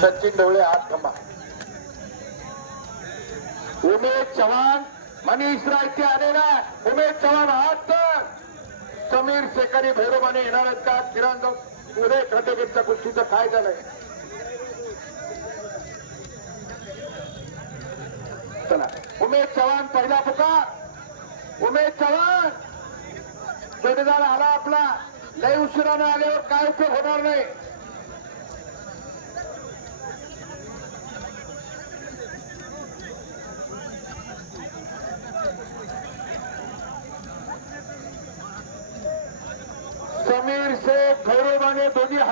सचिन ढवळे हात थांबा उमेश चव्हाण मनीष राय ते आलेला उमेश चव्हाण आठ तर. समीर शेखरी भैरवाने येणार आहेत का? किरण उदय खंडेकरच्या गोष्टीचं काय झालंय? चला. उमेश चव्हाण पहिला पुकार. उमेश चव्हाण. जोडीदार आला आपला. लय उशिरानं आल्यावर काय उपयोग होणार नाही समीर शेख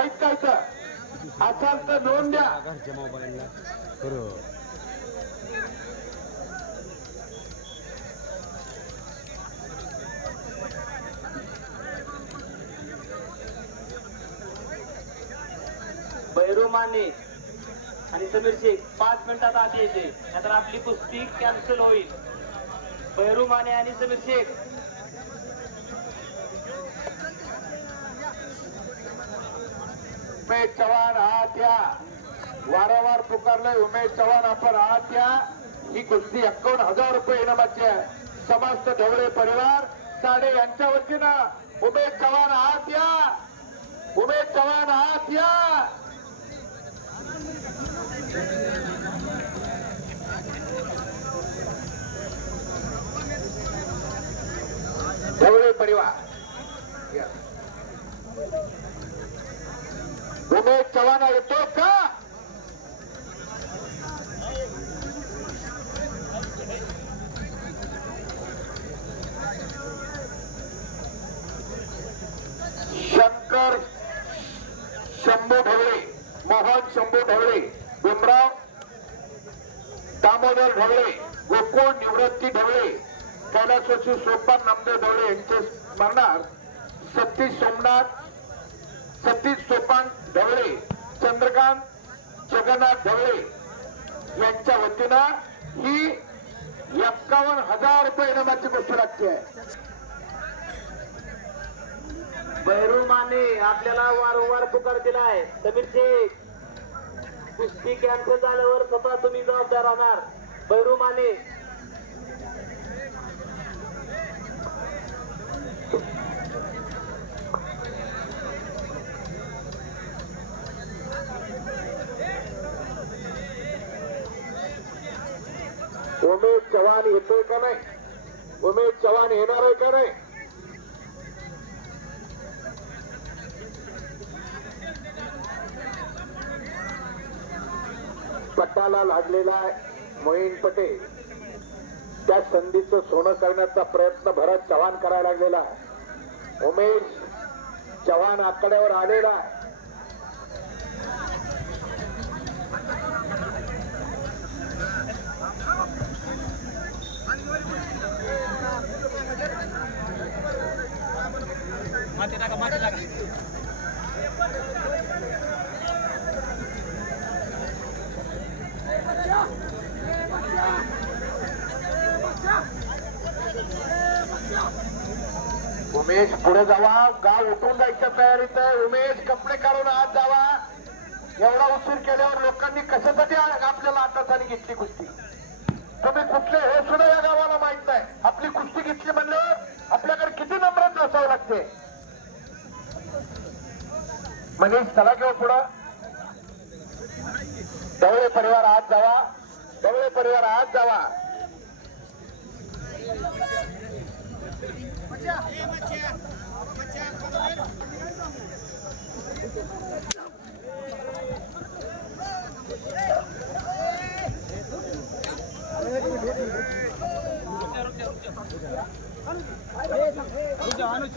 ऐकायचं. असाल तर नोंद द्या. घरच्या माने आणि समीर शेख पाच मिनिटात आधी येते. नाहीतर आपली कुस्ती कॅन्सल होईल. भैरूमाने आणि समीर शेख. उमेश चव्हाण आहात या वारंवार पुकारलंय उमेश चव्हाण आपण आहात या ही कुस्ती एक्कावन्न हजार रुपये इनामाची आहे. समस्त ढवळे परिवार साडे यांच्या वतीनं उमेश चव्हाण आहात या उमेश चव्हाण आहात या ढवळे परिवार या. उमेश चव्हाणा येतो का? शंकर शंभू ढवळे मोहन शंभू ढवळे भीमराव दामोदर ढवळे गोकुळ निवृत्ती ढवळे कैलासवासी सोपान नामदेव ढवळे यांचे स्मरणार सतीश सोमनाथ सतीश सोपान ढवळे चंद्रकांत जगन्नाथ ढवळे यांच्या वतीनं ही एक्कावन्न हजार रुपये इनामाची गोष्ट लागते. आहे भैरूमाने आपल्याला वारंवार पुकार दिलाय. समीर शेख कुस्ती कॅन्सल झाल्यावर स्वतः तुम्ही जबाबदार राहणार. बैरुमाने उमेश चव्हाण येतोय का नाही? उमेश चव्हाण येणार आहे का नाही? पटाला लागलेला आहे मोहीन पटेल. त्या संधीचं सोनं करण्याचा प्रयत्न भरत चव्हाण करायला लागलेला उमेश चव्हाण आकड्यावर आलेला आहे. उमेश पुढे जावा. गाव उठून जायच्या तयारीत आहे. उमेश कपडे काढून आत जावा. एवढा उशीर केल्यावर लोकांनी कशासाठी आपल्याला आताच घेतली कुस्ती? तुम्ही कुठले हे सुद्धा या गावाला माहीत नाही. आपली कुस्ती घेतली म्हणल्यावर आपल्याकडे किती नंबरात असावं लागते? मनीष चला घेऊ पुढं. डवळे परिवार आत जावा. डवळे परिवार आत जावा. रुक जा अनुज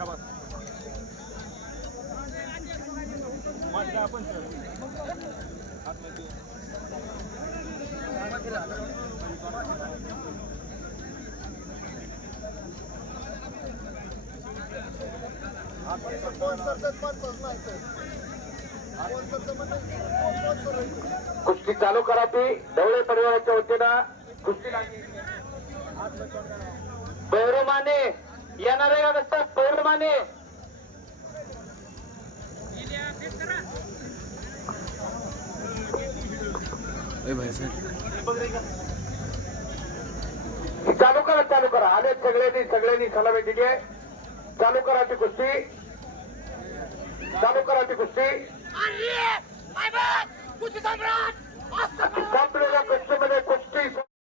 आपण कुस्ती चालू करा ती. ढवळे परिवाराच्या वतीनं कुस्ती लागली. येणार आहे का नुसतं बैरुमाने ए भाई साहेब चालू करा चालू करा. आले सगळ्यांनी सगळ्यांनी सलामी दिली आहे. चालू करा ती कुस्ती. चालू करा ती कुस्ती संपलेल्या कुस्तीमध्ये कुस्ती